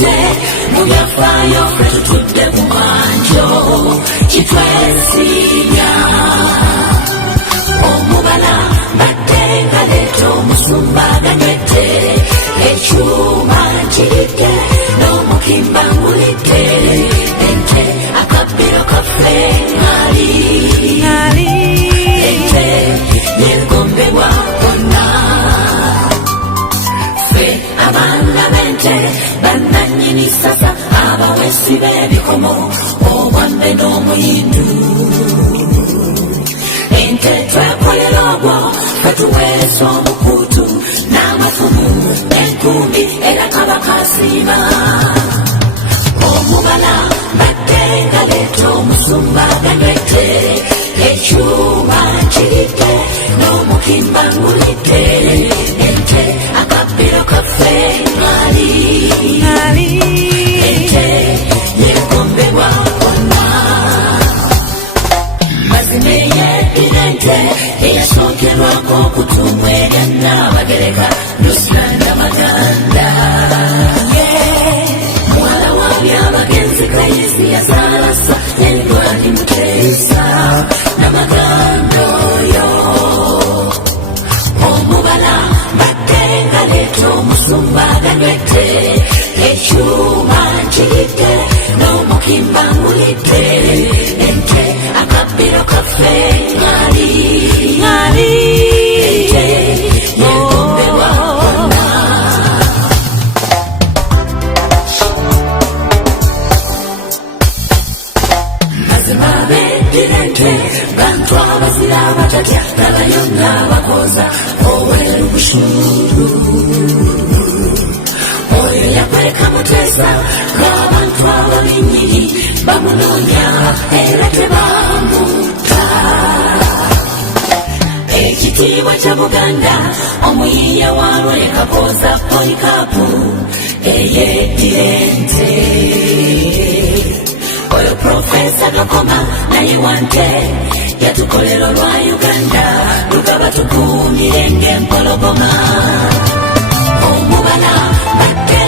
ente mu byafaayo ffe tutudde mu manjo kitwesinya omubala mbadde nga leeta omusumba ganywedde ekyuma nkiride n'omukimba ngulidde ente akabbiro kaffe ŋŋali ente yegombebwa bonna ffe abaana b'ente bannannyini ssasa abaweesi b'ebikomo obwambe n'omuyindu ente twekolera ogwo ffe tuweesa omukuutu n'amafumu n'enkumbi era kabaka asiima omubala mbadde nga leeta omusumba ganywedde ekyuma nkiride n'omukimba ngulidde ente akabbiro kaffe ŋŋali ente yegombebwa bonna mazima eyeddira ente eyasookerwako okutuumwa erya Nnaabagereka Lusiranda Maganda muwala wa byabagenzi Kayizi yazaalasa endwali Muteesa Namaganda oyo omubala mbadde nga leeta omusumba ganywedde ekyuma nkiride n'omukimba ngulidde ente akabbiro kaffe ŋŋali ente yegombebwa bonna mazima beddira ente bantu abazira abatatya nabayo ng'abakoza ow'eru busuulu oyo yakweka Muteesa ng'abantu ababinyiri bamunoonya era tebamutta ekitiibwa kya Buganda omuyiiya wa Lw'Ekika Polikaapu eyeddira ente oyo Profesa Gakoma naye wante yatukolera olwa Uganda lugaba tukuumire ng'empologoma omubala mbadde